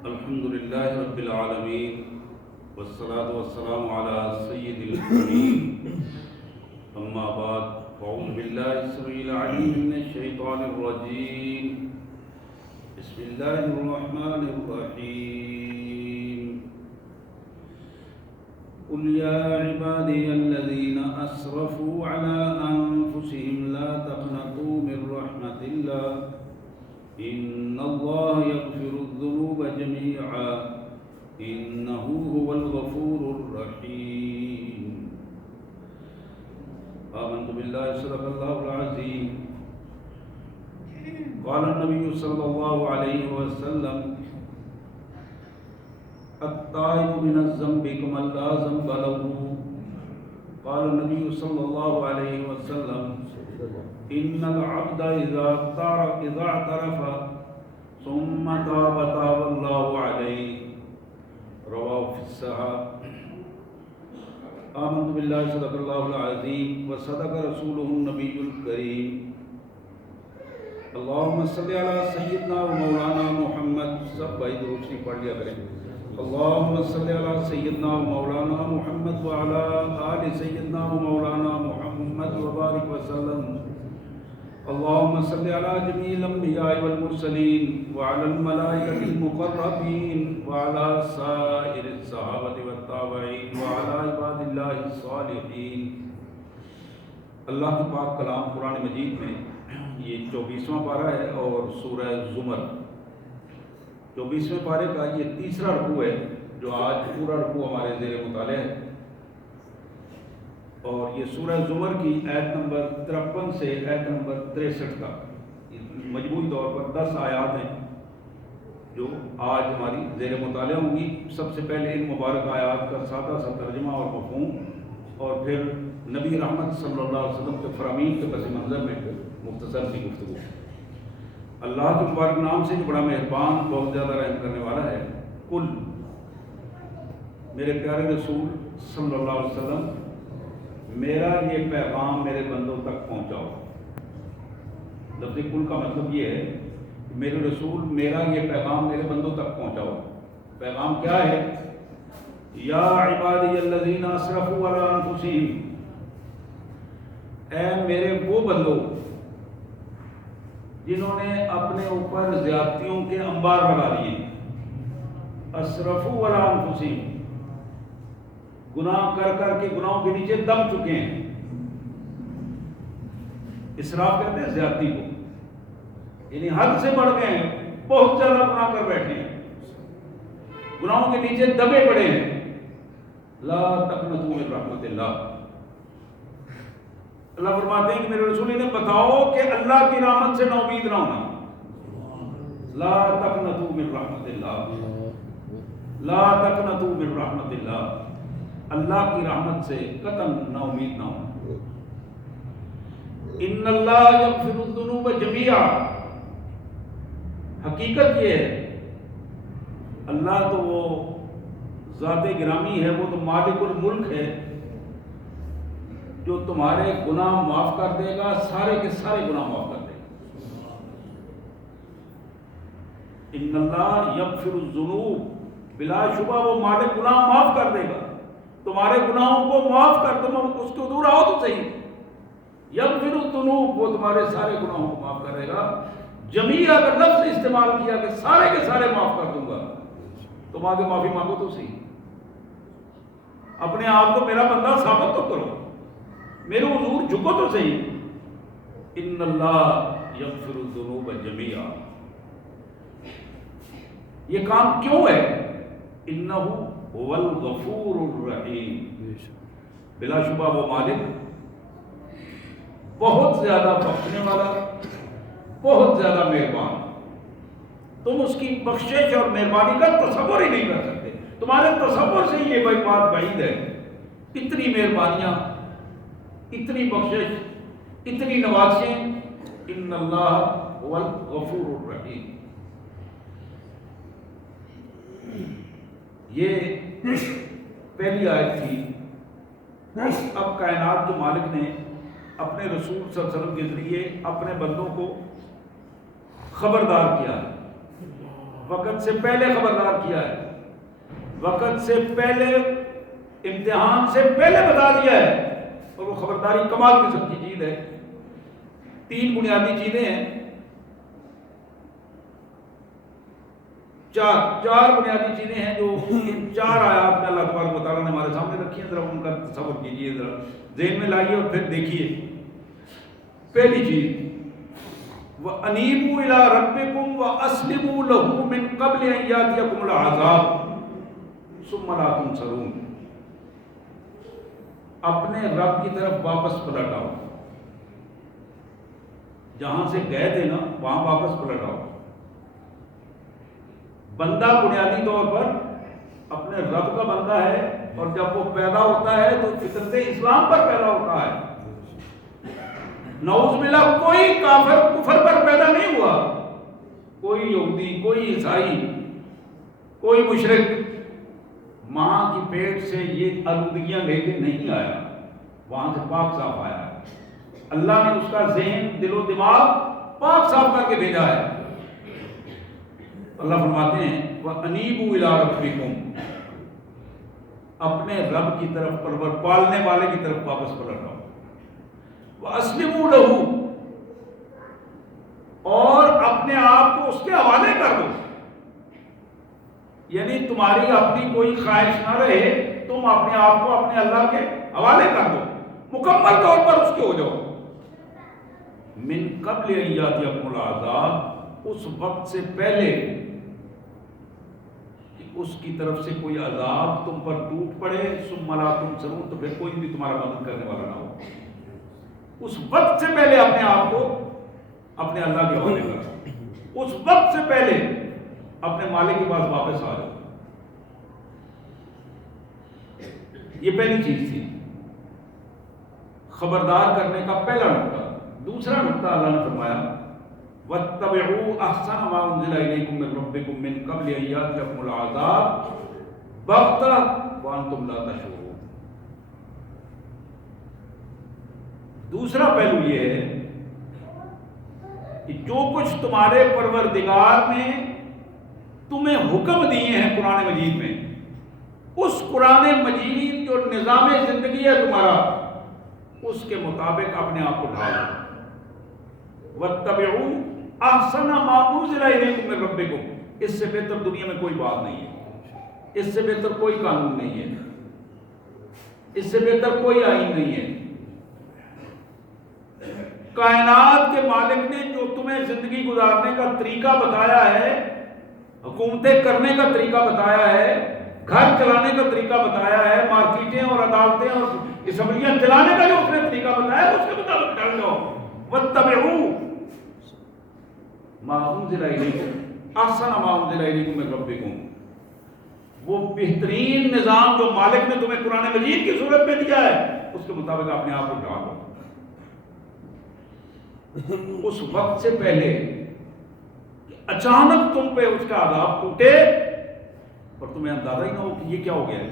الحمد لله رب العالمين والصلاة والسلام على سيد الأمين أما بعد فأعوذ بالله السميع العليم من الشيطان الرجيم بسم الله الرحمن الرحيم قل يا عبادي الذين أسرفوا على أنفسهم لا تقنطوا من رحمة الله إن الله يغفر الذنوب جميعا إنه هو الغفور الرحيم آمنت بالله صدق الله العظيم قال النبي صلى الله عليه وسلم التائب من الذنب كمن لا ذنب له قال النبي صلى الله عليه وسلم إن العبد إذا اعترف ثم تاب تاب الله عليه رواه في الصحاح آمنت بالله صدق الله العظيم وصدق رسوله النبي الكريم اللهم صل على سيدنا ومولانا محمد سب بھائی درود شریف پڑھ لیا کریں اللهم صل على سيدنا ومولانا محمد وعلى آل سيدنا ومولانا محمد وبارك وسلم اللهم صل على جميع الأنبياء والمرسلين وعلى الملائكة المقربين وعلى سائر الصحابة والتابعين وعلى عباد الله الصالحين اللہ کے پاک کلام قرآن مجید میں یہ 24واں پارہ ہے اور سورہ زمر 24ویں پارے کا یہ تیسرا رکوع ہے جو آج پورا رکوع ہمارے زیر مطالعہ ہے اور یہ سورہ زمر کی آیت نمبر 53 سے آیت نمبر 63 کا مجموعی طور پر 10 آیات ہیں جو آج ہماری زیر مطالعہ ہوں گی. سب سے پہلے ان مبارک آیات کا سادہ سا ترجمہ اور مفہوم اور پھر نبی رحمت صلی اللہ علیہ وسلم کے فرامین کے پس منظر میں مختصر سی گفتگو. اللہ کے مبارک نام سے جو بڑا مہربان بہت زیادہ رحم کرنے والا ہے. کل میرے پیارے رسول صلی اللہ علیہ وسلم میرا یہ پیغام میرے بندوں تک پہنچاؤ. لفظ کل کا مطلب یہ ہے کہ میرے رسول میرا یہ پیغام میرے بندوں تک پہنچاؤ. پیغام کیا ہے؟ یا عبادی الذین اسرفوا علی انفسہم، اے میرے وہ بندوں جنہوں نے اپنے اوپر زیادتیوں کے انبار لگا دیے. اسرفوا علی انفسہم، گناہ کر کر کے گناہوں کے نیچے دب چکے ہیں. اسراف کہتے ہیں زیادتی کو، یعنی حد سے بڑھ گئے ہیں، بہت زیادہ گناہ کر بیٹھے ہیں، گناہوں کے نیچے دبے پڑے ہیں. لا تقنطوا من رحمت اللہ. اللہ فرماتے ہیں کہ میرے رسول نے بتاؤ کہ اللہ کی رحمت سے نا امید نہ ہونا. لا تقنطوا من رحمت اللہ، لا تقنطوا من رحمت اللہ، اللہ کی رحمت سے قطعاً نا امید نہ ہو. ان اللہ یغفر الذنوب جميعا، حقیقت یہ ہے اللہ تو وہ ذات گرامی ہے، وہ تو مالک الملک ہے جو تمہارے گناہ معاف کر دے گا، سارے کے سارے گناہ معاف کر دے گا. ان اللہ یغفر الذنوب، بلا شبہ وہ مالک گناہ معاف کر دے گا، تمہارے گناہوں کو معاف کر، تم اس کو دور آؤ تو صحیح. یغفر الذنوب، وہ تمہارے سارے گناہوں کو معاف کرے گا. جمیع اگر لفظ استعمال کیا کہ سارے کے سارے معاف کر دوں گا، تم آگے معافی مانگو تو صحیح. اپنے آپ کو میرا بندہ ثابت تو کرو، میرے حضور جھکو تو صحیح. ان اللہ یغفر الذنوب جمیعا، یہ کام کیوں ہے؟ انہ هو الغفور الرحیم، بلا شبہ وہ مالک بہت زیادہ بخشنے والا، بہت زیادہ مہربان. تم اس کی بخشش اور مہربانی کا تصور ہی نہیں کر سکتے، تمہارے تصور سے یہ بات بعید ہے. اتنی مہربانیاں، اتنی بخشش، اتنی نوازشیں. ان اللہ هو الغفور الرحیم. یہ پہلی آیت تھی. اب کائنات کے مالک نے اپنے رسول صلی اللہ علیہ وسلم کے ذریعے اپنے بندوں کو خبردار کیا ہے وقت سے پہلے خبردار کیا ہے، وقت سے پہلے، امتحان سے پہلے بتا دیا ہے، اور وہ خبرداری کمال قسم کی چیز ہے۔ 3 بنیادی چیزیں ہیں، چار بنیادی چیزیں ہیں جو ان 4 آیات میں اللہ تبارک و تعالیٰ نے ہمارے سامنے رکھی ہیں۔ ذرا ان کا تصور کیجیے، ذرا ذہن میں لائیے اور پھر دیکھیے۔ پہلی چیز، وَأَنِيبُوا إِلَىٰ رَبِّكُمْ وَأَسْلِمُوا لَهُ مِن قَبْلِ أَن يَأْتِيَكُمُ الْعَذَابُ ثُمَّ لَا تُنصَرُونَ۔ اپنے رب کی طرف واپس پلٹ آؤ، جہاں سے گئے تھے نا وہاں واپس پلٹ آؤ۔ بندہ بنیادی طور پر اپنے رب کا بندہ ہے، اور جب وہ پیدا ہوتا ہے تو فطرت اسلام پر پیدا ہوتا ہے۔ نعوذ باللہ کوئی کافر کفر پر پیدا نہیں ہوا، کوئی یہودی، کوئی عیسائی، کوئی مشرک ماں کی پیٹ سے یہ آلودگیاں لے کے نہیں آیا، وہاں سے پاک صاف آیا ہے۔ اللہ نے اس کا ذہن، دل و دماغ پاک صاف کر کے بھیجا ہے۔ اللہ فرماتے ہیں وَأَنِيبُوا إِلَىٰ رَبِّكُمْ، اپنے رب کی طرف، پرور پالنے والے کی طرف واپس پلٹ آؤ۔ وَأَسْلِمُوا لَهُ، اور اپنے آپ کو اس کے حوالے کر دو، یعنی تمہاری اپنی کوئی خواہش نہ رہے، تم اپنے آپ کو اپنے اللہ کے حوالے کر دو، مکمل طور پر اس کے ہو جاؤ۔ من قبل ان یاتیکم العذاب، اس وقت سے پہلے کہ اس کی طرف سے کوئی عذاب تم پر ٹوٹ پڑے، ثم لا تنصرون، تو پھر کوئی بھی تمہارا مدد کرنے والا نہ ہو۔ اس وقت سے پہلے اپنے آپ کو اپنے اللہ کے حوالے کرو، اس وقت سے پہلے اپنے مالک کے پاس واپس آ جاؤ۔ یہ پہلی چیز تھی، خبردار کرنے کا پہلا نقطہ۔ دوسرا نقطہ اللہ نے فرمایا وَاتَّبِعُوا أَحْسَنَ مَا أُنزِلَ إِلَيْكُم مِّن رَّبِّكُم مِّن قَبْلِ أَن يَأْتِيَكُمُ الْعَذَابُ بَغْتَةً وَأَنتُمْ لَا تَشْعُرُونَ۔ دوسرا پہلو یہ ہے کہ جو کچھ تمہارے پروردگار نے تمہیں حکم دیے ہیں قرآن مجید میں، اس قرآن مجید جو نظام زندگی ہے تمہارا، اس کے مطابق اپنے آپ کو ڈھالو۔ وَاتَّبِعُوا أَحْسَنَ مَا أُنزِلَ إِلَيْكُم مِّن رَّبِّكُم، اس سے بہتر دنیا میں کوئی بات نہیں ہے، اس سے بہتر کوئی قانون نہیں ہے، اس سے بہتر کوئی آئین نہیں ہے۔ کائنات کے مالک نے جو تمہیں زندگی گزارنے کا طریقہ بتایا ہے، حکومتیں کرنے کا طریقہ بتایا ہے، گھر چلانے کا طریقہ بتایا ہے، مارکیٹیں اور عدالتیں اور اسمبلیاں چلانے کا جو اس نے طریقہ بتایا ہے، اس کے مطابق چل جاؤ۔ وَاتَّبِعُوا مَا أُنزِلَ إِلَيْكُمْ أَحْسَنَ مَا أُنزِلَ إِلَيْكُم مِّن رَّبِّكُم، وہ بہترین نظام جو مالک نے تمہیں قرآن مجید کی صورت میں دیا ہے، اس کے مطابق اپنے آپ کو ڈھالو۔ اس وقت سے پہلے کہ اچانک تم پہ اس کا عذاب ٹوٹے اور تمہیں اندازہ ہی نہ ہو کہ یہ کیا ہو گیا ہے،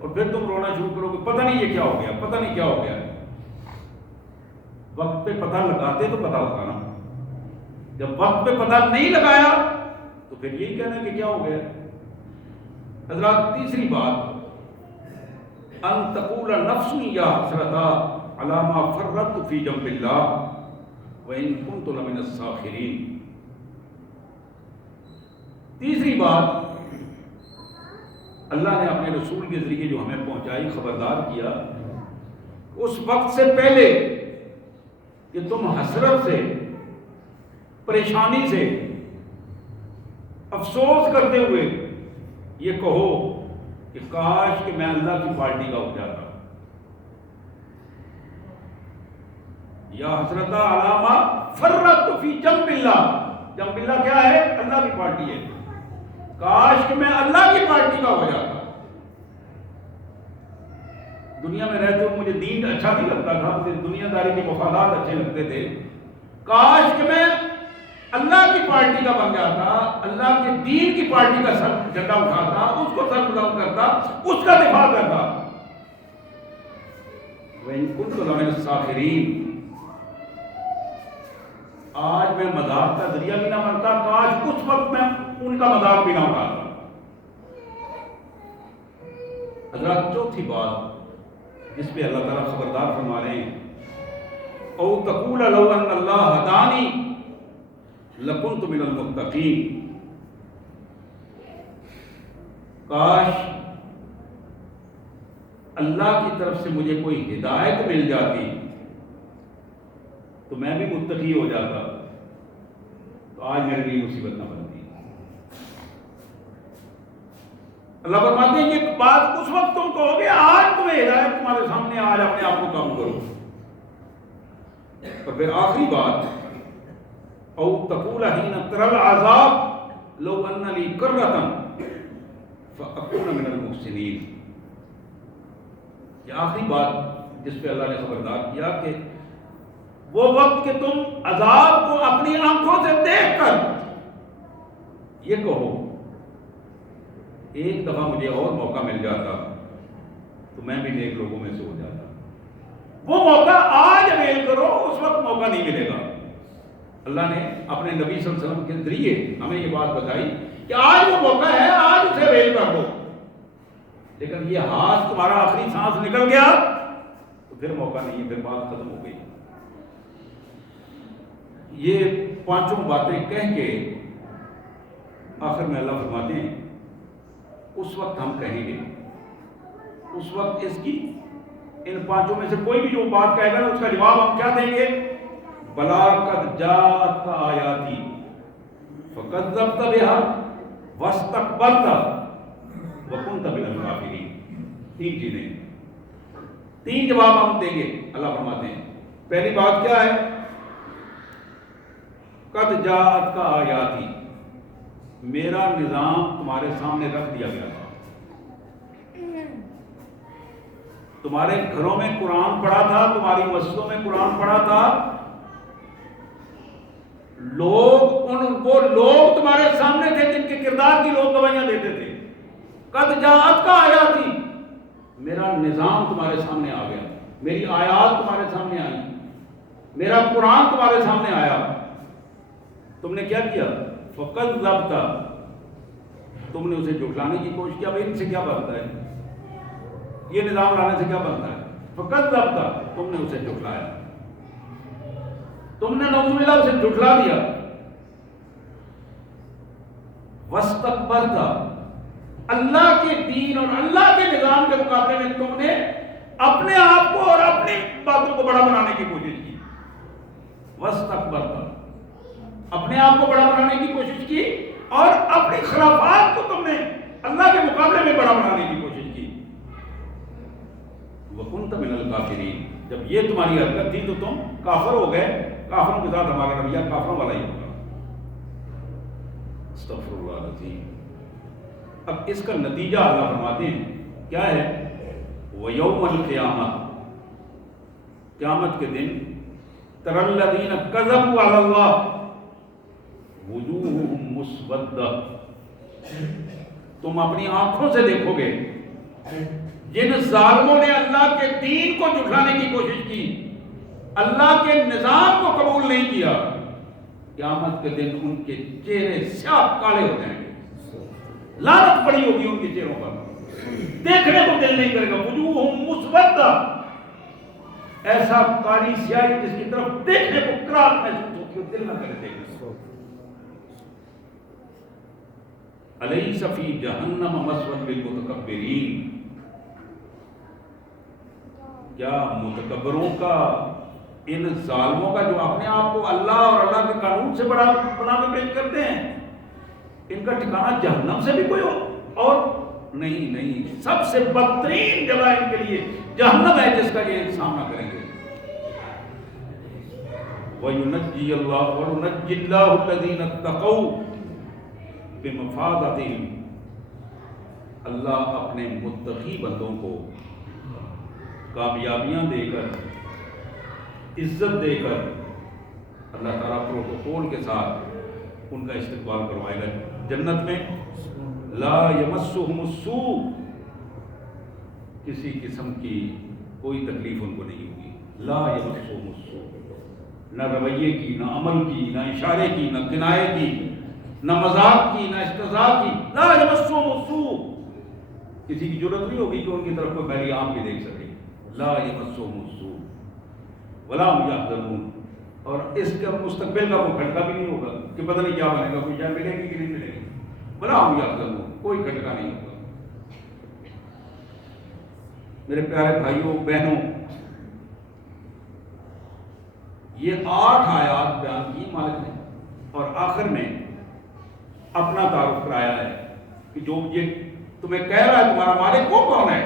اور پھر تم رونا شروع کرو کہ پتہ نہیں یہ کیا ہو گیا، پتہ نہیں کیا ہو گیا۔ وقت پہ پتہ لگاتے تو پتہ ہوتا نا، جب وقت پہ پتہ نہیں لگایا تو پھر یہی کہنا کہ کیا ہو گیا۔ حضرات تیسری بات، ان تقول نفس یا حسرتا علی ما فرطت فی جنب اللہ وَإِن كُنتُ لَمِنَ السَّاخِرِينَ۔ تیسری بات، اللہ نے اپنے رسول کے ذریعے جو ہمیں پہنچائی، خبردار کیا، اس وقت سے پہلے کہ تم حسرت سے، پریشانی سے، افسوس کرتے ہوئے یہ کہو کہ کاش کہ میں اللہ کی پارٹی کا ہو جاتا۔ یا حسرتا علامہ فرت فی جنب اللہ، جنب اللہ کیا ہے؟ اللہ کی پارٹی ہے۔ کاش کہ میں اللہ کی پارٹی کا ہو جاتا۔ دنیا میں رہتے ہوئے مجھے دین اچھا نہیں لگتا تھا، مجھے دنیا داری کے مفادات اچھے لگتے تھے۔ کاش کہ میں اللہ کی پارٹی کا بن جاتا، اللہ کے دین کی پارٹی کا سر جھنڈا اٹھاتا، اس کو سر بلند کرتا، اس کا دفاع کرتا۔ وَإِن كُنتُ لَمِنَ السَّاخِرِينَ، آج میں مذاق کا ذریعہ بھی نہ بنتا، کاش اس وقت میں ان کا مذاق بھی نہ اٹھاتا۔ حضرات چوتھی بات جس پہ اللہ تعالیٰ خبردار فرما رہے ہیں، او تقول لو ان اللہ ہدانی لکنت من المتقین، کاش اللہ کی طرف سے مجھے کوئی ہدایت مل جاتی تو میں بھی متقی ہو جاتا، تو آج میرے لیے مصیبت نہ بنتی۔ اللہ فرماتے ہیں یہ بات اس وقت تم کہو گے، آج تمہیں ہدایت تمہارے سامنے، آج اپنے آپ کو کام کرو۔ اور پھر آخری بات، او تقول حین تری العذاب لو ان لی کرۃ فاکون من المحسنین۔ یہ آخری بات جس پہ اللہ نے خبردار کیا کہ وہ وقت کہ تم عذاب کو اپنی آنکھوں سے دیکھ کر یہ کہو ایک دفعہ مجھے اور موقع مل جاتا تو میں بھی نیک لوگوں میں سے ہو جاتا۔ وہ موقع آج اویل کرو، اس وقت موقع نہیں ملے گا۔ اللہ نے اپنے نبی صلی اللہ علیہ وسلم کے ذریعے ہمیں یہ بات بتائی کہ آج وہ موقع ہے، آج اسے اویل کر دو۔ لیکن یہ ہاتھ تمہارا آخری سانس نکل گیا تو پھر موقع نہیں، پھر بات ختم ہو گئی۔ یہ پانچوں باتیں کہہ کے آخر میں اللہ فرماتے ہیں اس وقت ہم کہیں گے، اس وقت اس کی ان پانچوں میں سے کوئی بھی جو بات کہے گا نا اس کا جواب ہم کیا دیں گے؟ بلا قد جاءتک آیاتی فکذبت بها واستکبرت وکنت من الکافرین۔ تین چیزیں، تین جواب ہم دیں گے۔ اللہ فرماتے ہیں پہلی بات کیا ہے؟ قد جاءتک آیاتی، میرا نظام تمہارے سامنے رکھ دیا گیا تھا، تمہارے گھروں میں قرآن پڑھا تھا، تمہاری مسجدوں میں قرآن پڑھا تھا، وہ لوگ تمہارے سامنے تھے جن کے کردار کی لوگ گواہیاں دیتے تھے۔ قد جاءتک آیاتی، میرا نظام تمہارے سامنے آ گیا، میری آیات تمہارے سامنے آئی، میرا قرآن تمہارے سامنے آیا، تم نے کیا کیا؟ فکذبت، تم نے اسے جھٹلانے کی کوشش کیا۔ بھائی ان سے کیا بنتا ہے، یہ نظام لانے سے کیا بنتا ہے؟ فکذبت، تم نے اسے جھٹلایا، تم نے نعوذ باللہ اسے جھٹلا دیا۔ واستکبرت، اللہ کے دین اور اللہ کے نظام کے مقابلے میں تم نے اپنے آپ کو اور اپنی باتوں کو بڑا بنانے کی کوشش کی۔ واستکبرت، اپنے آپ کو بڑا بنانے کی کوشش کی اور اپنی خرافات کو تم نے اللہ کے مقابلے میں بڑا بنانے کی کوشش کی۔ وَكُنْتَ مِنَ الْكَافِرِينَ، جب یہ تمہاری حرکت تھی تو تم کافر ہو گئے۔ کافروں کے ساتھ ہمارا رویہ کافروں والا ہی ہوگا۔ استغفر اللہ العظیم۔ اب اس کا نتیجہ اللہ فرماتے ہیں کیا ہے؟ وَيَوْمَ الْقِيَامَةِ، قیامت کے دن، تَرَى الَّذِينَ كَذَبُوا عَلَى اللَّهِ وجوہہم مسودہ، تم اپنی آنکھوں سے دیکھو گے جن ظالموں نے اللہ کے دین کو جھٹلانے کی کوشش کی، اللہ کے نظام کو قبول نہیں کیا، قیامت کے دن ان کے چہرے سیاہ کالے ہو جائیں گے، لعنت پڑی ہوگی ان کے چہروں پر، دیکھنے کو دل نہیں کرے گا۔ وجوہہم مسودہ، ایسا کالی سیاہی جس کی طرف دیکھنے کو کراہت محسوس ہوتی ہے، دل نہ کرے دیکھنے۔ الیس فی جہنم مثوی للمتکبرین، کیا متکبروں کا، ان ظالموں کا جو اپنے آپ کو اللہ اور اللہ کے قانون سے بڑا بنا کے پیش کرتے ہیں، ان کا ٹھکانہ جہنم سے بھی کوئی اور نہیں، سب سے بدترین جگہ ان کے لیے جہنم ہے جس کا یہ سامنا کریں گے۔ وَيُنَجِّي اللَّهُ الَّذِينَ اتَّقَوْا بِمَفَازَتِهِمْ، اللہ اپنے متقی بندوں کو کامیابیاں دے کر، عزت دے کر، اللہ تعالیٰ پروٹوکول کے ساتھ ان کا استقبال کروائے گا جنت میں۔ لا یمسہم السوء، کسی قسم کی کوئی تکلیف ان کو نہیں ہوگی۔ لا یمسہم السوء، نہ رویے کی، نہ عمل کی، نہ اشارے کی، نہ کنایے کی، نہ مذاق کی، نہ استہزاء کی. لا یمسہم السوء، کسی کی ضرورت نہیں ہوگی کہ ان کی طرف کوئی میلی آنکھ بھی دیکھ سکے. لا یمسہم السوء ولا هم یحزنون، اور اس کا مستقبل کا کوئی کھٹکا بھی نہیں ہوگا کہ پتہ نہیں کیا بنے گا، کوئی جائے ملے گی کہ نہیں ملے گی. ولا هم یحزنون، کوئی کھٹکا نہیں ہوگا. میرے پیارے بھائیوں بہنوں، یہ 8 آیات بیان کی مالک نے، اور آخر میں اپنا تعارف کرایا ہے کہ جو یہ تمہیں کہہ رہا ہے تمہارا مالک وہ کون ہے؟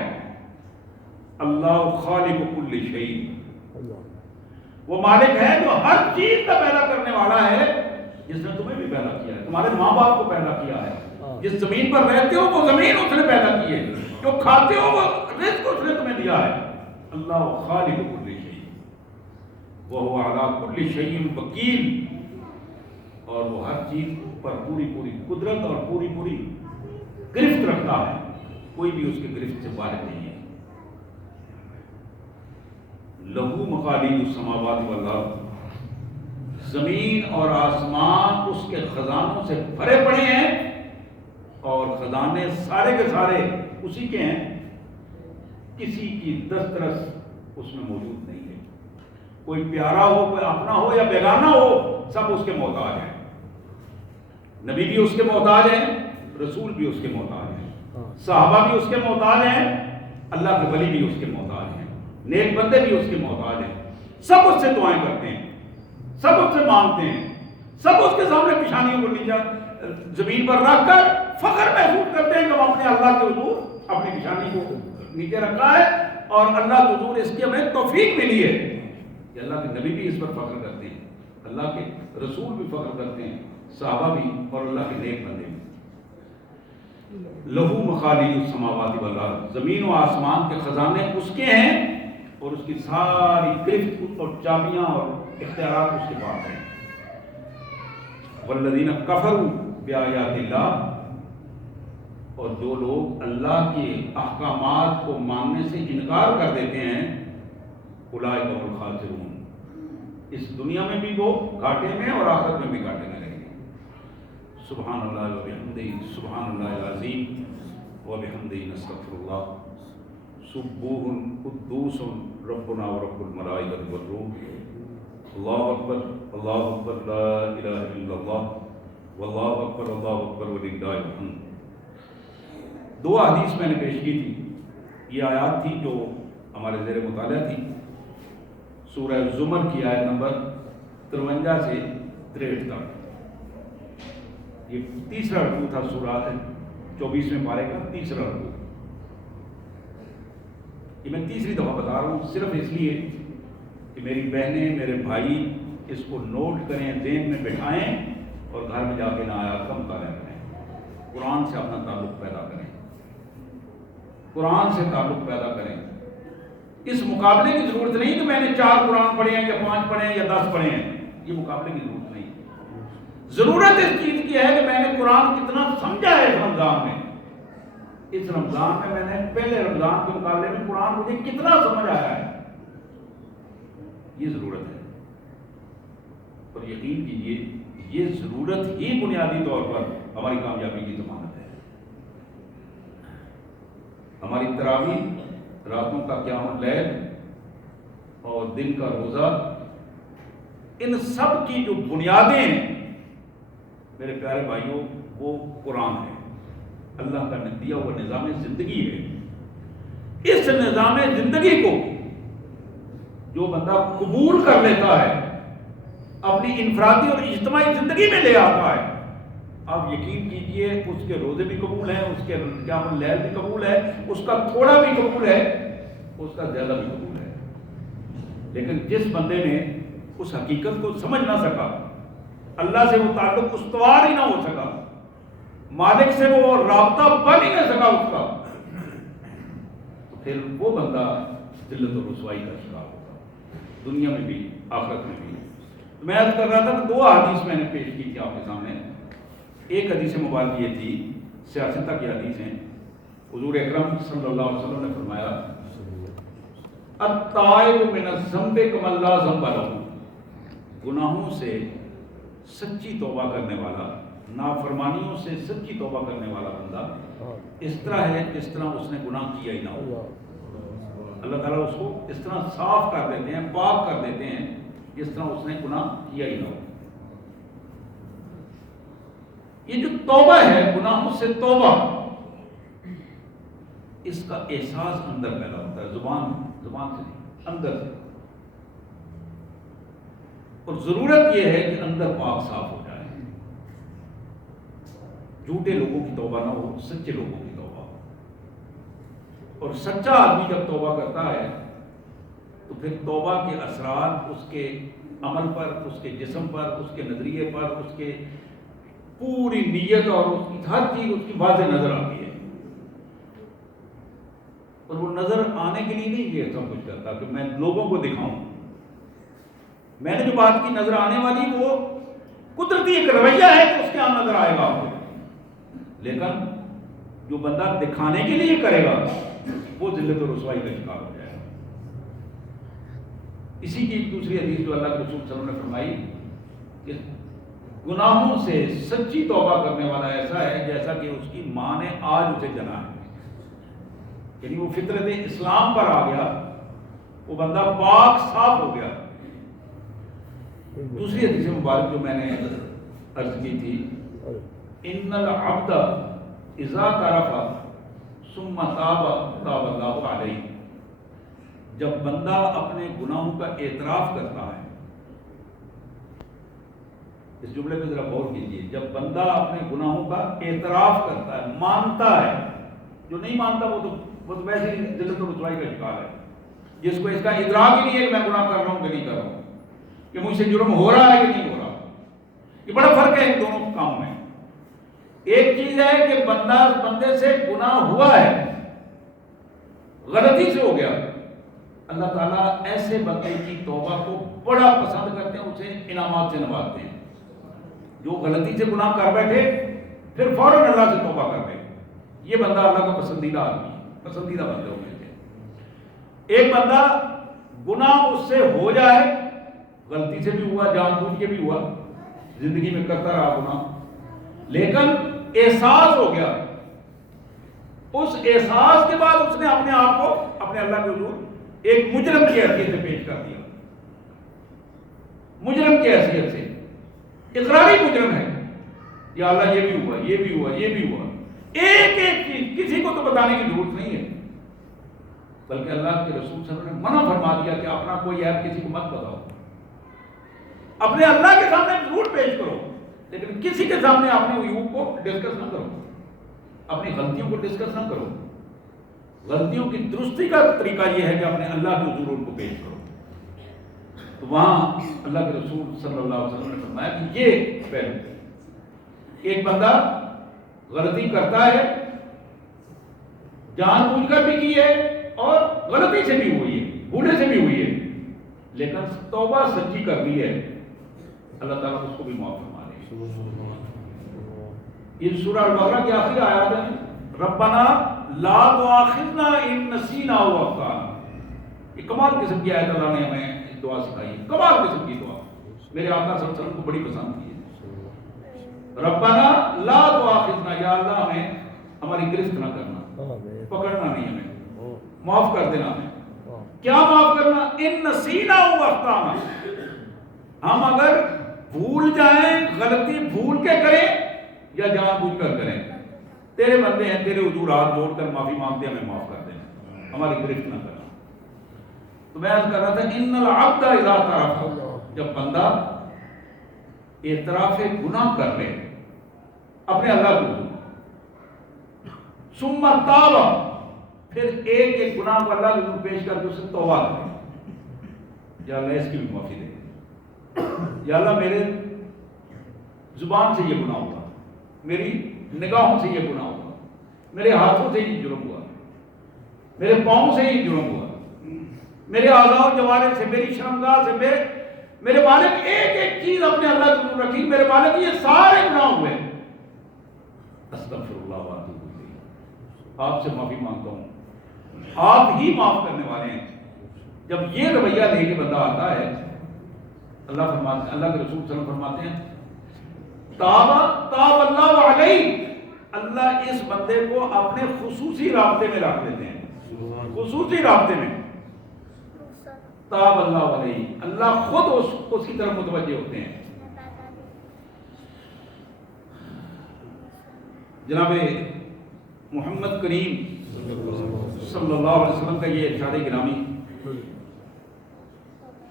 اللہ خالق کل شیء، وہ مالک ہے جو ہر چیز کا پیدا کرنے والا ہے، جس نے تمہیں بھی پیدا کیا ہے، تمہارے ماں باپ کو پیدا کیا ہے، جس زمین پر رہتے ہو وہ زمین اس نے پیدا کی ہے، جو کھاتے ہو وہ رزق اس نے تمہیں دیا ہے. اللہ خالق کل شیء وہو علی کل شیء وکیل، اور وہ ہر چیز پر پوری قدرت اور پوری گرفت رکھتا ہے، کوئی بھی اس کے گرفت سے باہر نہیں ہے. لہو مقالید السماوات والارض، زمین اور آسمان اس کے خزانوں سے بھرے پڑے ہیں، اور خزانے سارے کے سارے اسی کے ہیں، کسی کی دسترس اس میں موجود نہیں ہے. کوئی پیارا ہو، کوئی اپنا ہو یا بیگانہ ہو، سب اس کے محتاج ہیں. نبی بھی اس کے محتاج ہیں، رسول بھی اس کے محتاج ہیں، صحابہ بھی اس کے محتاج ہیں، اللہ کے ولی بھی اس کے محتاج ہیں، نیک بندے بھی اس کے محتاج ہیں. سب اس سے دعائیں کرتے ہیں، سب اس سے مانگتے ہیں، سب اس کے سامنے پیشانیوں کو نیچے زمین پر رکھ کر فخر محسوس کرتے ہیں کہ وہ اپنے اللہ کے حضور اپنی پیشانی کو نیچے رکھا ہے، اور اللہ کے حضور اس کی ہمیں توفیق ملی ہے کہ اللہ کے نبی بھی اس پر فخر کرتے ہیں، اللہ کے رسول بھی فخر کرتے ہیں، صحابہ بھی، اور اللہ کے نیک بندے بھی. لہو مقالید السماوات والارض، زمین و آسمان کے خزانے اس کے ہیں، اور اس کی ساری گرفت اور چابیاں اور اختیارات اس کے پاس ہیں. والذین کفروا بآیات اللہ، اور جو لوگ اللہ کے احکامات کو ماننے سے انکار کر دیتے ہیں، اولئک هم الخاسرون، اس دنیا میں بھی وہ گھاٹے میں اور آخرت میں بھی گھاٹے میں رہیں گے. سبحان اللہ وبحمدہ، سبحان اللہ العظیم وبحمدہ، نستغفر اللہ. سبوح قدوس ربنا ورب الملائکۃ والروح. اللہ اکبر، اللہ اکبر، لا الہ الا اللہ، واللہ اکبر، اللہ اکبر وللہ الحمد. 2 حدیث میں نے پیش کی تھی. یہ آیات تھی جو ہمارے زیر مطالعہ تھی، سورہ زمر کی آیت نمبر 53 سے 63 تک. یہ تیسرا رکوع تھا سورہ 24ویں پارے کا تیسرا رکوع. یہ میں تیسری دفعہ بتا رہا ہوں صرف اس لیے کہ میری بہنیں، میرے بھائی اس کو نوٹ کریں، ذہن میں بٹھائیں، اور گھر میں جا کے ان آیات کا مطالعہ کریں. قرآن سے اپنا تعلق پیدا کریں، قرآن سے تعلق پیدا کریں. اس مقابلے کی ضرورت نہیں کہ میں نے 4 قرآن پڑھے ہیں یا 5 پڑھے ہیں یا 10 پڑھے ہیں، یہ مقابلے کی ضرورت نہیں. ضرورت اس چیز کی ہے کہ میں نے قرآن کتنا سمجھا ہے اس رمضان میں. اس رمضان میں نے پہلے رمضان کے مقابلے میں قرآن مجھے کتنا سمجھ آیا ہے، یہ ضرورت ہے. اور یقین کیجیے یہ ضرورت ہی بنیادی طور پر ہماری کامیابی کی ضمانت ہے. ہماری تراویح، راتوں کا قیام اللیل اور دن کا روزہ، ان سب کی جو بنیادیں ہیں میرے پیارے بھائیوں وہ قرآن ہے، اللہ کا دیا ہوا نظام زندگی ہے. اس نظام زندگی کو جو بندہ قبول کر لیتا ہے، اپنی انفرادی اور اجتماعی زندگی میں لے آتا ہے، آپ یقین کیجئے اس کے روزے بھی قبول ہیں، اس کے قیام اللیل بھی قبول ہے، اس کا تھوڑا بھی قبول ہے، اس کا زیادہ بھی قبول ہے. لیکن جس بندے نے اس حقیقت کو سمجھ نہ سکا، اللہ سے وہ تعلق استوار ہی نہ ہو سکا، مالک سے وہ رابطہ بن ہی نہ سکا اس کا، تو پھر وہ بندہ ذلت و رسوائی کا شکار ہوگا، دنیا میں بھی آخرت میں بھی. میں عرض کر رہا تھا کہ 2 حدیث میں نے پیش کی تھی آپ کے سامنے. ایک حدیث مبارک یہ تھی، سیاستہ کی حدیث ہیں. حضور اکرم صلی اللہ علیہ وسلم نے فرمایا التائب من الذنب کمن لا ذنب لہ، گناہوں سے سچی توبہ کرنے والا نافرمانیوں سے سچی توبہ کرنے والا بندہ اس طرح ہے جس طرح اس نے گناہ کیا ہی نہ ہو. اللہ تعالیٰ اس کو اس طرح صاف کر دیتے ہیں، پاک کر دیتے ہیں جس طرح اس نے گناہ کیا ہی نہ ہو. یہ جو توبہ ہے، گناہوں سے توبہ، اس کا احساس اندر پیدا ہوتا ہے، زبان سے نہیں، اندر سے. اور ضرورت یہ ہے کہ اندر پاک صاف ہو جائے، جھوٹے لوگوں کی توبہ نہ ہو، سچے لوگوں کی توبہ ہو. اور سچا آدمی جب توبہ کرتا ہے تو پھر توبہ کے اثرات اس کے عمل پر، اس کے جسم پر، اس کے نظریے پر، اس کے پوری نیت اور اس کی ہر چیز اس کی واضح نظر آتی ہے. اور وہ نظر آنے کے لیے نہیں یہ سب کچھ کرتا کہ میں لوگوں کو دکھاؤں. میں نے جو بات کی نظر آنے والی وہ قدرتی ایک رویہ ہے کہ اس کے یہاں نظر آئے گا آپ کو. لیکن جو بندہ دکھانے کے لیے کرے گا وہ ذلت و رسوائی کا شکار ہو جائے گا. اسی کی دوسری حدیث جو اللہ کے رسول صلی اللہ علیہ وسلم نے فرمائی کہ گناہوں سے سچی توبہ کرنے والا ایسا ہے جیسا کہ اس کی ماں نے آج اسے جنا ہے. یعنی وہ فطرت اسلام پر آ گیا، وہ بندہ پاک صاف ہو گیا. دوسری حدیث مبارک جو میں نے عرض کی تھی، ان العبد اذا تعرف ثم تاب تاب اللہ علیہ. جب بندہ اپنے گناہوں کا اعتراف کرتا ہے، اس جملے میں ذرا غور کیجیے، جب بندہ اپنے گناہوں کا اعتراف کرتا ہے، مانتا ہے. جو نہیں مانتا وہ تو ویسے ہی ذلت و رسوائی کا شکار ہے، جس کو اس کا ادراک ہی نہیں ہے کہ میں گناہ کر رہا ہوں کہ نہیں کر رہا ہوں، کہ مجھ سے جرم ہو رہا ہے کہ نہیں ہو رہا. یہ بڑا فرق ہے ان دونوں کاموں میں. ایک چیز ہے کہ بندے سے گناہ ہوا ہے، غلطی سے ہو گیا. اللہ تعالیٰ ایسے بندے کی توبہ کو بڑا پسند کرتے ہیں، اسے انعامات سے نوازتے ہیں. جو غلطی سے گناہ کر بیٹھے پھر فوراً اللہ سے توبہ کر دے، یہ بندہ اللہ کا پسندیدہ آدمی ہے، پسندیدہ بندے ہو گئے. ایک بندہ گناہ اس سے ہو جائے، غلطی سے بھی ہوا، جان بوجھ کے بھی ہوا، زندگی میں کرتا رہا گناہ، لیکن احساس ہو گیا. اس احساس کے بعد اس نے اپنے آپ کو اپنے اللہ کے حضور ایک مجرم کی حیثیت سے پیش کر دیا. مجرم کی حیثیت سے اقراری مجرم ہے، یا اللہ یہ بھی ہوا، یہ بھی ہوا، یہ بھی ہوا. ایک ایک چیز کسی کو تو بتانے کی ضرورت نہیں ہے، بلکہ اللہ کے رسول صلی اللہ علیہ وسلم نے منع فرما دیا کہ اپنا کوئی عیب کسی کو مت بتاؤ. اپنے اللہ کے سامنے ضرور پیش کرو، لیکن کسی کے سامنے اپنے عیوب کو ڈسکس نہ کرو، اپنی غلطیوں کو ڈسکس نہ کرو. غلطیوں کی درستی کا طریقہ یہ ہے کہ اپنے اللہ کے حضور ان کو پیش کرو. تو وہاں اللہ کے رسول صلی اللہ علیہ وسلم نے فرمایا کہ یہ پہلو، ایک بندہ غلطی کرتا ہے، جان بوجھ کر بھی کی ہے اور غلطی سے بھی ہوئی ہے، بھولے سے بھی ہوئی ہے، لیکن توبہ سچی کر دی ہے، اللہ تعالیٰ اس کو بھی معاف فرما دے. یہ سورہ البقرہ کی آخری آیات ہے، ربنا لا تؤاخذنا ان نسینا او اخطانا. یہ کمال قسم کی آیت اللہ نے ہمیں دعا سکھائی ہے، کمال قسم کی دعا، میرے آقا صلی اللہ علیہ وسلم کو بڑی پسند کی ہے. ربنا لا تؤاخذنا، یا اللہ ہمیں ہماری گرفت نہ کرنا، پکڑنا نہیں ہمیں، معاف کر دینا ہمیں. کیا معاف کرنا؟ ان نسینا او اخطانا. ہم اگر بھول جائیں، غلطی بھول کے کریں یا جان بوجھ کر کریں، تیرے بندے ہیں، تیرے حضور ہاتھ جوڑ کر معافی مانگتے ہیں، ہمیں معاف کر دینا، ہماری گرفت نہ کرنا. تو میں عرض کر رہا تھا ان العبد اذا اعترف، جب بندہ اعتراف گناہ کر لے اپنے اللہ کو، ثم تاب، پھر ایک ایک گناہ کو اللہ کو پیش کر کے اس سے توبہ کرے، یا اللہ اس کی بھی معافی دے، یا اللہ میرے زبان سے یہ گناہ ہوا، میری نگاہوں سے یہ گناہ ہوا، میرے ہاتھوں سے یہ جرم ہوا، میرے پاؤں سے یہ جرم ہوا، میرے اعضاء و جوارح سے، میری شرمگاہ سے، میرے مالک ایک ایک چیز اپنے اللہ کی طرف رکھی، میرے مالک یہ سارے گناہ ہوئے، استغفر اللہ واتوب الیہ، آپ سے معافی مانگتا ہوں، آپ ہی معاف کرنے والے ہیں. جب یہ رویہ لے کے بندہ آتا ہے، اللہ فرماتے ہیں، اللہ کے رسول صلی اللہ علیہ وسلم فرماتے ہیں تاب اللہ علیہ، اللہ اس بندے کو اپنے خصوصی رابطے میں رکھ لیتے ہیں، خصوصی رابطے میں. تاب اللہ علیہ، اللہ خود اس کی طرف متوجہ ہوتے ہیں. جناب محمد کریم صلی اللہ علیہ وسلم کا یہ ارشاد گرامی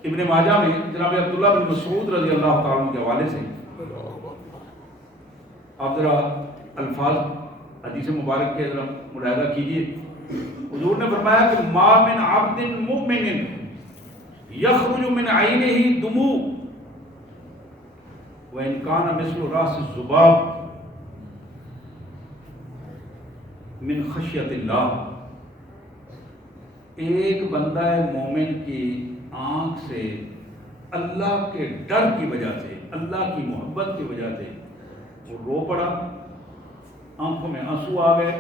ابن ماجہ میں جناب عبداللہ بن مسعود رضی اللہ تعالیٰ عنہ کے حوالے سے، آپ ذرا الفاظ حدیث مبارک کے ذرا ملاحظہ کیجیے. حضور نے فرمایا کہ ما من عبد مؤمن یخرج من عینہ دموع وان کان مثل راس الذباب من خشیت اللہ. ایک بندہ مومن کی آنکھ سے اللہ کے ڈر کی وجہ سے، اللہ کی محبت کی وجہ سے وہ رو پڑا، آنکھوں میں آنسو آ گئے.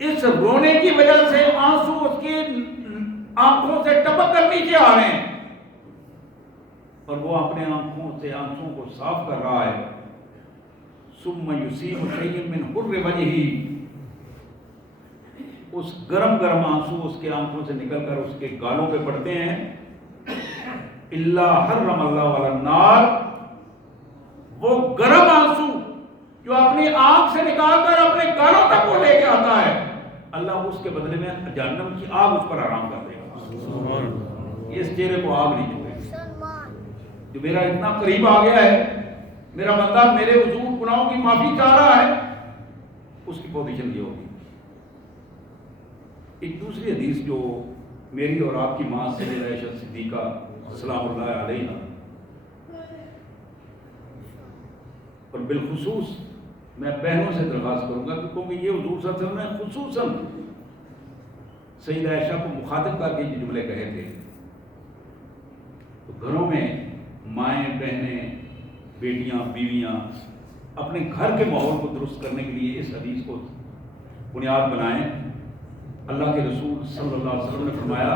اس رونے کی وجہ سے آنسو اس کی آنکھوں سے ٹپک کر نیچے آ رہے ہیں اور وہ اپنے آنکھوں سے آنسوں کو صاف کر رہا ہے. ثم یصیب شیء من حر وجهه، اس گرم گرم آنسو اس کے آنکھوں سے نکل کر اس کے گالوں پہ پڑتے ہیں. الا حرم اللہ علی النار، وہ گرم آنسو جو اپنی آنکھ سے نکال کر اپنے گالوں تک وہ لے کے آتا ہے، اللہ اس کے بدلے میں جہنم کی آگ اس پر حرام کر دے گا. اس چہرے کو آگ نہیں چھوئے جو میرا اتنا قریب آ گیا ہے، میرا بندہ میرے حضور گناہوں کی معافی چاہ رہا ہے، اس کی پوزیشن یہ ہوگی. ایک دوسری حدیث جو میری اور آپ کی ماں سیدہ عائشہ صدیقہ سلام اللہ علیہا، اور بالخصوص میں بہنوں سے درخواست کروں گا کیونکہ یہ حضور صلی اللہ علیہ وسلم نے خصوصاً سیدہ عائشہ کو مخاطب کر کے یہ جملے کہے تھے. تو گھروں میں مائیں بہنیں بیٹیاں بیویاں اپنے گھر کے ماحول کو درست کرنے کے لیے اس حدیث کو بنیاد بنائیں. اللہ کے رسول صلی اللہ علیہ وسلم نے فرمایا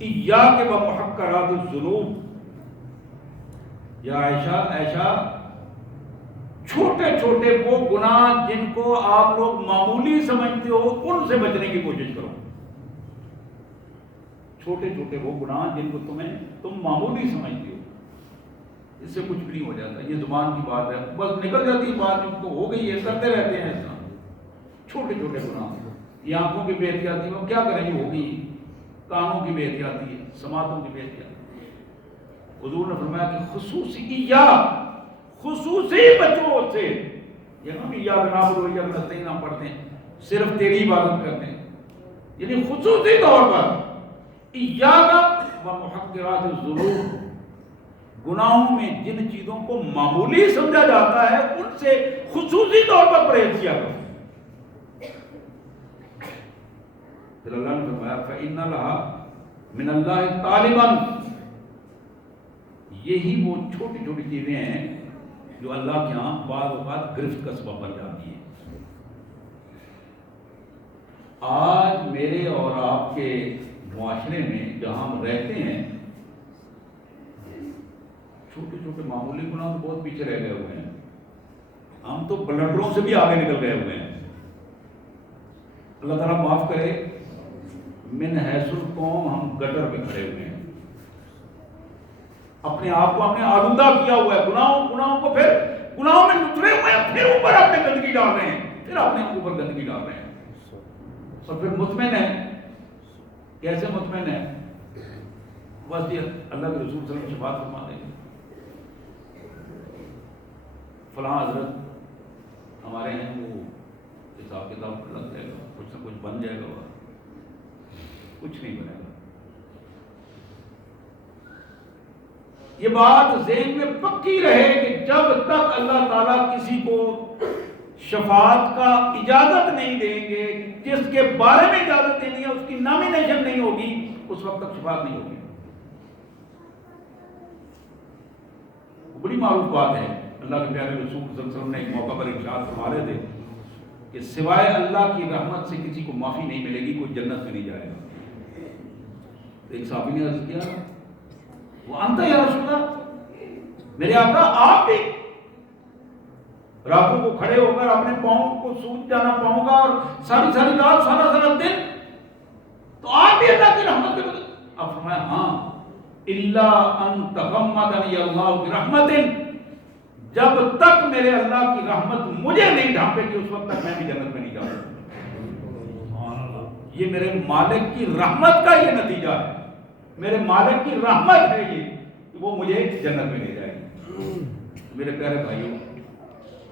ایاک و محقرات الذنوب، یا عائشہ چھوٹے چھوٹے وہ گناہ جن کو آپ لوگ معمولی سمجھتے ہو ان سے بچنے کی کوشش کرو. چھوٹے چھوٹے وہ گناہ جن کو تم معمولی سمجھتے ہو، اس سے کچھ بھی نہیں ہو جاتا، یہ زبان کی بات ہے، بس نکل جاتی ہے بات، ان کو ہو گئی ہے، کرتے رہتے ہیں ایسا. چھوٹے چھوٹے گناہ، یہ آنکھوں کی بے احتیاطی وہ کیا کریں گے، ہوگی. کانوں کی بے احتیاطی ہے، سماعتوں کی بے احتیاطی. حضور نے فرمایا کہ خصوصی بچوں سے، یہ ہم یا نعبد یا نستعین پڑھتے ہیں، صرف تیری عبادت کرتے ہیں، یعنی خصوصی طور پر ایاک و محقرات الذنوب، گناہوں میں جن چیزوں کو معمولی سمجھا جاتا ہے ان سے خصوصی طور پر پرہیز کیا کرو. پھر اللہ نے فرمایا فَإِنَّ لَهَا مِنَ اللَّهِ طَالِبًا، یہی وہ چھوٹی چھوٹی چیزیں ہیں جو اللہ کے ہاں بعض اوقات گرفت کا سبب بن جاتی ہیں. آج میرے اور آپ کے معاشرے میں جہاں ہم رہتے ہیں چھوٹے چھوٹے معمولی گناہ تو بہت پیچھے رہ گئے ہوئے ہیں، ہم تو بلڈروں سے بھی آگے نکل گئے ہوئے ہیں. اللہ تعالیٰ معاف کرے، من حیث القوم ہم گٹر پہ کھڑے ہوئے ہیں، اپنے آپ کو ہم نے آلودہ کیا ہوا ہے گناہوں کو، پھر گناہوں میں نترے ہوئے ہیں، پھر اوپر اپنے گندگی ڈال رہے ہیں، پھر اپنے اوپر گندگی ڈال رہے ہیں، اور پھر مطمئن ہے. کیسے مطمئن ہے؟ بس یہ اللہ کے رسول صلی اللہ علیہ وسلم شفاعت فرما دیں گے، فلاں حضرت ہمارے ہیں، وہ حساب کتاب پر لگ جائے گا، کچھ نہ کچھ بن جائے گا، کچھ نہیں بنے گا. یہ بات ذہن میں پکی رہے کہ جب تک اللہ تعالیٰ کسی کو شفاعت کا اجازت نہیں دیں گے، جس کے بارے میں اجازت دینی ہے اس کی نامینیشن نہیں ہوگی، اس وقت تک شفاعت نہیں ہوگی. بڑی معروف بات ہے، اللہ کے پیارے رسول صلی اللہ علیہ وسلم نے ایک موقع پر ارشاد فرما رہے تھے کہ سوائے اللہ کی رحمت سے کسی کو معافی نہیں ملے گی، کوئی جنت میں نہیں جائے گا. ایک صحابی نے عرض کیا وہ انت یا رسول اللہ، میرے آقا آپ بھی راتوں کو کھڑے ہو کر اپنے پاؤں کو سوج جانا پاؤں کا، اور ساری ساری رات سارا سارا دن، تو آپ بھی اللہ کی رحمت کے بدلے. اب فرمایا ہاں الا ان تغمدنی اللہ برحمت، جب تک میرے اللہ کی رحمت مجھے نہیں ڈھانپے گی اس وقت تک میں بھی جنت میں نہیں جاؤں گا. یہ میرے مالک کی رحمت کا یہ نتیجہ ہے، میرے مالک کی رحمت ہے یہ کہ وہ مجھے جنت میں لے جائے گی. میرے پیارے بھائیوں،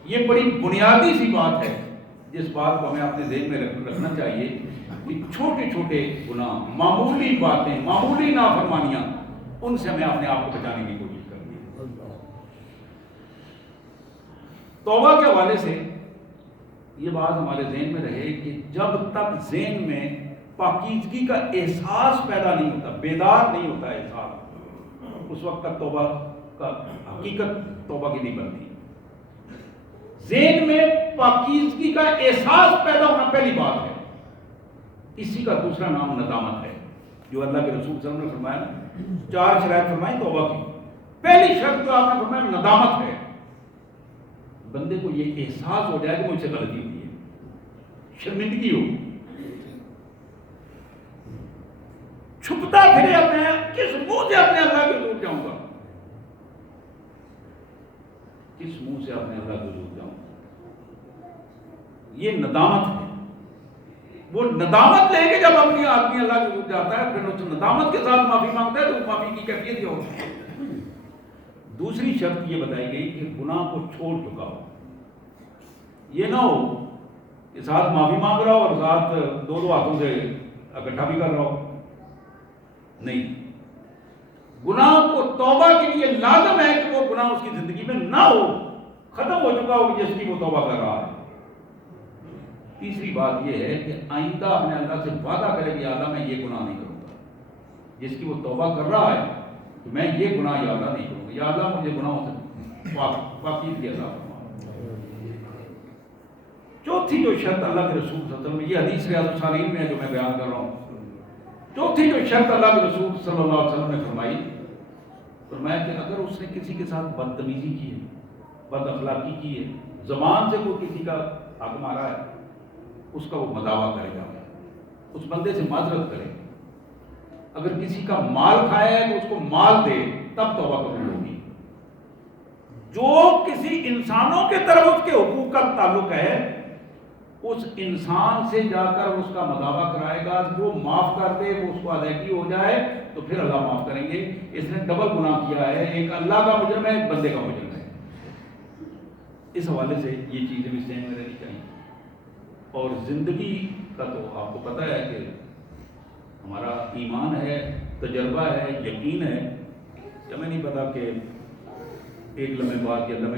یہ بڑی بنیادی سی بات ہے جس بات کو ہمیں اپنے ذہن میں رکھنا چاہیے کہ چھوٹے چھوٹے گناہ، معمولی باتیں، معمولی نافرمانیاں، ان سے ہمیں اپنے آپ کو بچانے کی کوشش کرنی ہے. توبہ کے حوالے سے یہ بات ہمارے ذہن میں رہے کہ جب تک ذہن میں پاکیزگی کا احساس پیدا نہیں ہوتا، بیدار نہیں ہوتا احساس، اس وقت تک توبہ کا حقیقت توبہ کی نہیں بنتی. ذہن میں پاکیزگی کا احساس پیدا ہونا پہلی بات ہے. اسی کا دوسرا نام ندامت ہے، جو اللہ کے رسول صلی اللہ علیہ وسلم نے فرمایا 4 شرائط فرمائی توبہ کی. پہلی شرط جو آپ نے فرمایا ندامت ہے. بندے کو یہ احساس ہو جائے کہ مجھ سے غلطی ہوئی ہے، شرمندگی ہو، چھپتا پھرے اپنے کس منہ سے اپنے اللہ کے حضور جاؤں گا، کس منہ سے اپنے اللہ کے حضور جاؤں گا. یہ ندامت ہے. وہ ندامت لے کے جب اپنی آدمی اللہ کے حضور جاتا ہے پھر اس ندامت کے ساتھ معافی مانگتا ہے تو معافی کی کیفیت یہ ہوتی ہے. دوسری شرط یہ بتائی گئی کہ گناہ کو چھوڑ چکا ہو. یہ نہ ہو کہ ساتھ معافی مانگ رہا ہو اور ساتھ دو ہاتھوں سے اکٹھا بھی کر رہا ہو. نہیں، گناہ کو توبہ کے لیے لازم ہے کہ وہ گناہ اس کی زندگی میں نہ ہو، ختم ہو چکا ہو جس کی وہ توبہ کر رہا ہے. تیسری بات یہ ہے کہ آئندہ اپنے اللہ سے وعدہ کرے کہ یا اللہ میں یہ گناہ نہیں کروں گا. جس کی وہ توبہ کر رہا ہے کہ میں یہ گناہ یا اللہ نہیں کروں گا، یا اللہ مجھے گناہوں سے پاکیزگی عطا فرما. چوتھی جو شرط اللہ کے رسول صلی اللہ علیہ وسلم، یہ حدیث ریاض الصالحین میں ہے جو میں بیان کر رہا ہوں، چوتھی جو شرط اللہ کے رسول صلی اللہ علیہ وسلم نے فرمایا کہ اگر اس نے کسی کے ساتھ بدتمیزی کی ہے، بد اخلاقی کی ہے، زبان سے کوئی کسی کا حق مارا ہے، اس کا وہ مداوع کرے گا، اس بندے سے معذرت کرے. اگر کسی کا مال کھایا ہے تو اس کو مال دے، تب توبہ قبول ہوگی. جو کسی انسانوں کے طرف اس کے حقوق کا تعلق ہے اس انسان سے جا کر اس کا مداوع کرائے گا، وہ معاف کر دے، وہ اس کو ادائیگی ہو جائے تو پھر اللہ معاف کریں گے. اس نے ڈبل گناہ کیا ہے، ایک اللہ کا مجرم ہے، ایک بندے کا مجرم ہے. اس حوالے سے یہ چیزیں بھی ذہن میں رہنی چاہیے. اور زندگی کا تو آپ کو پتہ ہے کہ ہمارا ایمان ہے، تجربہ ہے، یقین ہے. ہمیں نہیں پتا کہ ایک لمحے بعد یا لمحے